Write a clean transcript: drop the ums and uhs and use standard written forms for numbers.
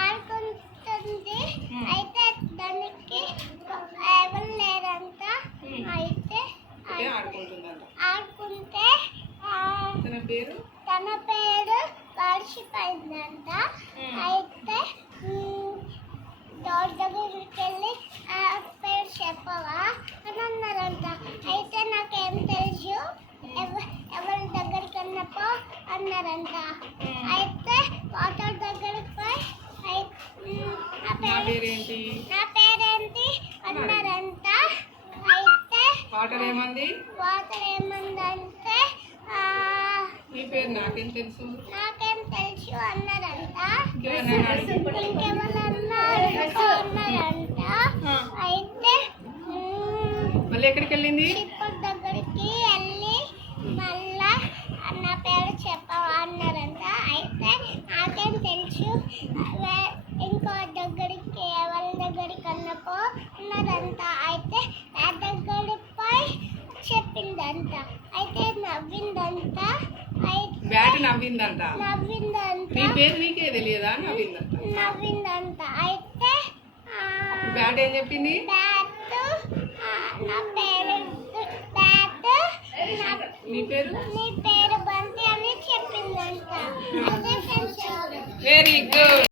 ఆడుకుంటుంది. అయితే దానికి ఎవరు లేరంట. అయితే ఆడుకుంటే తన పేరు మర్చిపోయిందంట. అయితే డోర్ దగ్గరికి వెళ్ళి ఆ పేరు చెప్పవా అని అన్నారంట. అయితే నాకేం తెలుసు, ఎవరి దగ్గరికి అన్నపో అన్నారంట. అయితే వాటర్ దగ్గరికి పోయి నా పేరేంటి అన్నారంట. అయితే వాటర్ ఏమందంటే నీ పేరు నాకేం తెలుసు అన్నారంట. ఇంకెవరన్నారంట. అయితే మళ్ళీ ఎక్కడికి వెళ్ళింది? ఇప్పుడు దగ్గరికి వెళ్ళి మళ్ళా నా పేరు చెప్పవా అన్నారంట. అయితే నాకేం తెలుసు, ఇంకో దగ్గరికి ఎవరి దగ్గరికి అన్నపో అన్నారంట. అయితే ఆ దగ్గరపై చెప్పిందంట. అయితే నవ్విందంట. నవ్విందంట. నీ పేరు నీకే తెలియదా? నవ్విందంట. అయితే బ్యాట్ ఏం చెప్పింది? నా పేరు నీ పేరు